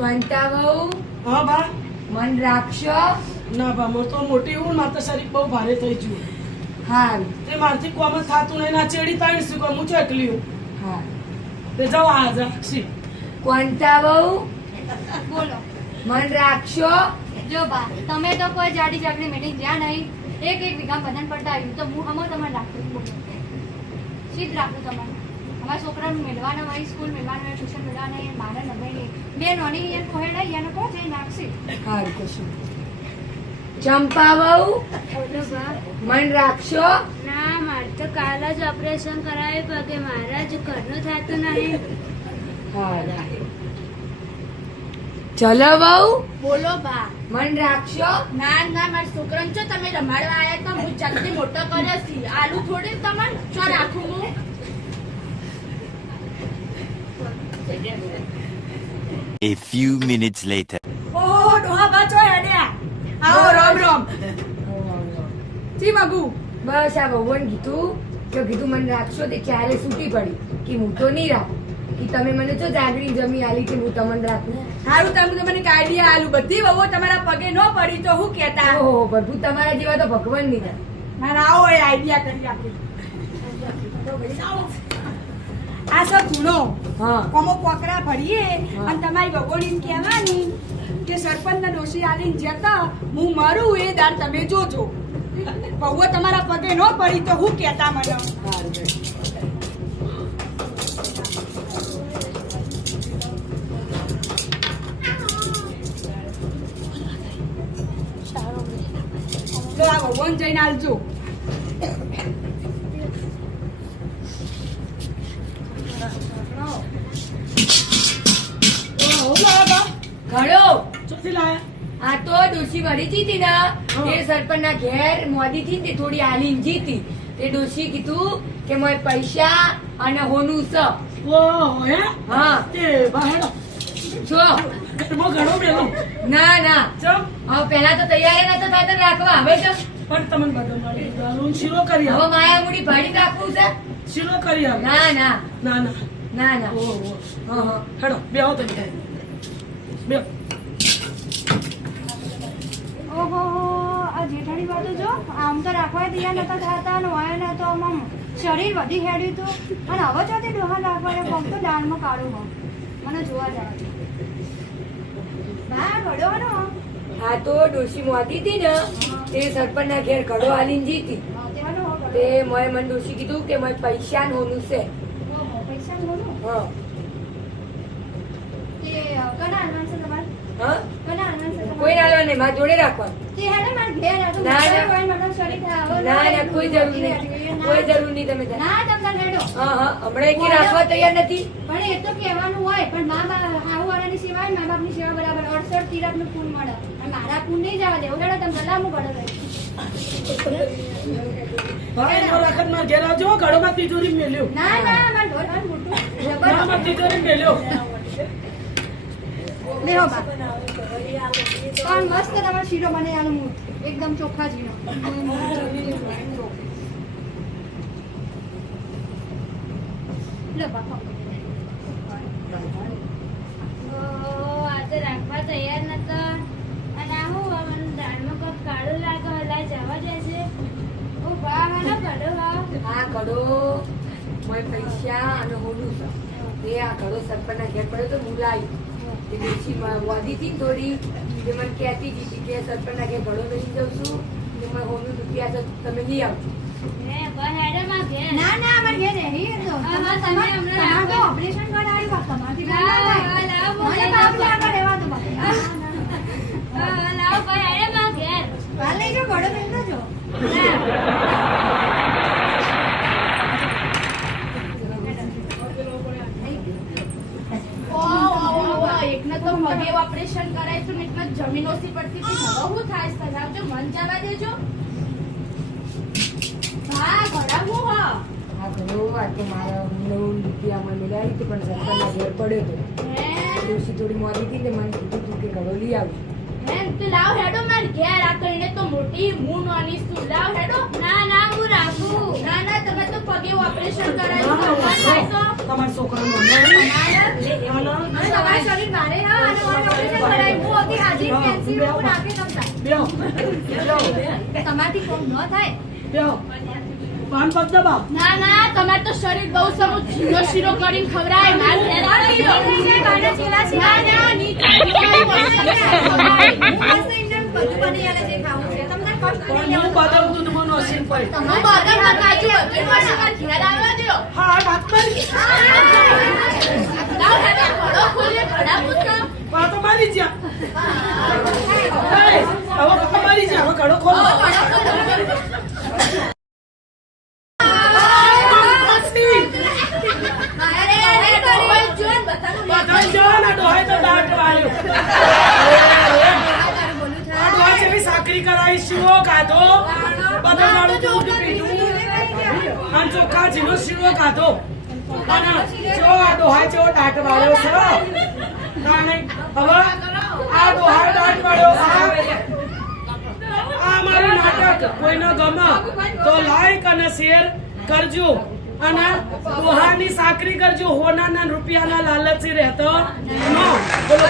શાંતા વહુ હા બા. મન રાખશો. ના બા, હું તો મોટી હું, મારે તો શરીર બહુ ભારે થઈ ગયું. હા તે મારથી કોમ જ થાતું નહીં. ના ચેડી તાણી શું કહું, હું ચોકલી હું. હા તે જાઓ આ રાખશી. શાંતા વહુ બોલો. મન રાખશો. જો બા, તમે તો કોઈ જાડી જાગડી મીટિંગ જ્યાં નહીં, એક વીઘા બધાને પડતા આવ્યું તો હું અમારે તમારે રાખું સીધ રાખું તમારે. અમારા છોકરાને મેળવાના હોય, સ્કૂલ મેળવાના હોય, ટ્યુશન મેળવાના હોય, મારે નભાઈ બે નોની એને કોહેડાઈ એને કહો છે નાખશે. સારું કશું. ચંપા વહુ બોલો બા. મન રાખશો. ના, મારે તો કાલ જ ઓપરેશન કરાવ્યું પગે, મારા જ ઘરનું થતું નહીં. હા ચલો વહુ બોલો બા. મન રાખશો. ના ના, મારા છોકરાને જો તમે રમાડવા આવ્યા તો હું જલ્દી મોટો કર્યો છે. આલુ થોડી તમારે ચો રાખું હું. A few minutes later. ઓહો ડોહા બાચો હેડ્યા. આવો રામ રામ. જી બાબુ. બસ આ ભગવાન કીધું મન રાખશો તે ક્યારે છૂટી પડી કે હું તો નહીં રાખું કે તમે મને જો જાગરી જમી આલી કે હું તમને રાખું. સારું, તમે મને કાઢી આલુ. બધી વહુ તમારા પગે ન પડી તો હું કેતા. ઓહો પ્રભુ, તમારા જેવા તો ભગવાન નહીં થાય. ના ના, આવો એ આઈડિયા કરી આપણે. આ સબ ગુણો હા કોમો કોકરા ભરીએ અને તમારી ભગોડી કહેવાની કે સરપંચ ના ડોશી આલીને જતા હું મરું એ દાર તમે જોજો. બહુ તમારા પગે ન પડી તો હું કેતા મને. તો આ ભગવાન જઈને આલજો. ઘડો ચોથી લાયા. આ તો ડોશી મરી જીતી ને તે સરપંચ ના ઘેર મોદી થી તે થોડી આલીને જીતી તે ડોશી કીધું કે મોય પૈસા અને હોનું છે. ઓહો હે. હા તે બાહેડો જો ઘરમાં ઘણો મેલો. ના ના ચમ હવે પેલા તો તૈયાર નતો થતો રાખવા, હવે તો પણ તમને બધો મળી ગયો. શીરો કરી હવે આવો. માયા મૂડી ભાડી રાખવું છે. શીરો કરી આવો. ના ના ના ના. ના ના ઓહો. હા હા હેડો બેહો તમે. બેહો. ઓહો, આ જેઠાણી બાજુ જો આમ તો રાખવા તૈયાર નતા થતા ને હોય ને તો આમ શરીર વધી હેડ્યું હતું અને હવે જો તે ડોહા રાખવા કોમ તો દાળમાં કાઢું હોમ મને જોવા જાય. ના ઘડો ને આ તો ડોશી મોતી હતી ને તે સરપંચ ના ઘેર ઘડો આલીને જીતી તે મોય મને ડોશી કીધું કે મોય પૈસા ને હોનું છે. પૈસા બોલું હા તે કના આનંદ છે તમારે હા કના આનંદ છે કોઈ ના લો ને મારા જોડે રાખવા. તે હેડે માર ઘેર આજો ના, ના. કોઈ મને શરીર થાવ ના ના કોઈ જરૂર નહીં, કોઈ જરૂર નહીં. તમે જાઓ. ના તમને હેડો હા હા હમણાં એકે રાખવા તૈયાર નથી. પણ એ તો કહેવાનું હોય પણ મા બાપ હાહુ વાળાની સેવા હોય, મા બાપની સેવા બરાબર 68 તિરાકનું પૂન મળે અને મારા પૂન નહીં જવા દેવું. હેડો તમે ગલા હું ગળો રહી. હવે એનો વખત મારા ઘેર આવજો. ઘડોમાં તિજોરી મેલ્યો. ના ના માર ઢોર અને મોટું ઘડોમાં તિજોરી મેલ્યો. લેહો બા પણ મસ્ત તમારો શીરો બને આનું મૂળ એકદમ ચોખ્ખા જીનો. લે બા આજે રાખવા તૈયાર નતા અને આ હું મને દાળમાં કોક કાળું લાગે હલા જવા દે છે. ઓ બા હાલો કાઢો હા. આ ઘડો મોય પૈસા અને હોનું છે. તે આ ઘડો સરપંચ ના ઘેર પડ્યો તો મુલાઈ તે ડોશી વાદી હતી ને થોડી તે મને કહેતી હતી કે સરપંચ ના ઘેર ઘડો લઈ જાઉં છું ને મને હોનું રૂપિયા છે તમે લઈ આવજો. હે બા હેડે માં ઘેર. ના ના અમાર ઘેર નહીં તો હા, તમે હમણાં રાખો. ઓપરેશન કરાવ્યું બા તમારથી લાવો, લાવો, મને બાપ આગળ રહેવા દો બા. લાવો બા હેડે માં ઘેર. હાલ લઈ જો ઘડો લઈ જો. એકને તો મગે ઓપરેશન કરાય તો એટલે જમીનોથી પડતી હતી. હવે હું થાય છે આવજો મન જવા દેજો. હા ઘડાવું હ આ ઘડો આ તો મારા 9 રૂપિયા મને મળ્યા હતી પણ સરપંચ ના ઘેર પડ્યો હતો. હે ડોશી થોડી મોદી હતી ને મને કીધું તું કે ઘડો લઈ આવજો. હે તો લાવ હેડો માર ઘેર આ કરીને તો મોટી હું નાની છું. લાવ હેડો. ના ના હું રાખું. ના ના તમે તો પગે ઓપરેશન હા, કરાયું હા, તમારા છોકરાનો તમારા શરીર ભારે હા અને હું નાખી તમને તમારાથી કોમ ન થાય ના ના તમારે તો શરીર બહુ સમૂહ શીરો શીરો કરીને ખવડાય માર હેરાન થઈ જાય મારા ચેલા છે ના ના ની બધું બની આલે છે ખાવું છે તમને કષ્ટ નહીં હું બદામ દૂધ બનો સીન પર હું બદામ કાજુ બધું મારે ઘેર આવવા દો હા વાત કરી લાવ હેડો ઘડો ખોલે ઘડા પૂછો વાતો મારી જા હવે વાતો મારી જા હવે ઘડો ખોલો બધાય જાન આ ડોહાય તો દાંત વાળ્યો આ ડોહા જેવી સાકરી કરાઈ શીરો ખાધો બદામ વાળું દૂધ પીધું અને ચોખ્ખા જીનો શીરો ખાધો અને જો આ ડોહાય જેવો દાંત વાળ્યો છે ના નહીં હવે આ ડોહાય દાંત વાળ્યો આ મારું નાટક કોઈને ગમે તો લાઈક અને શેર કરજો અને ડોહાની સાકરી કરજો હોનાના રૂપિયાના લાલચી રહેતો નો બોલો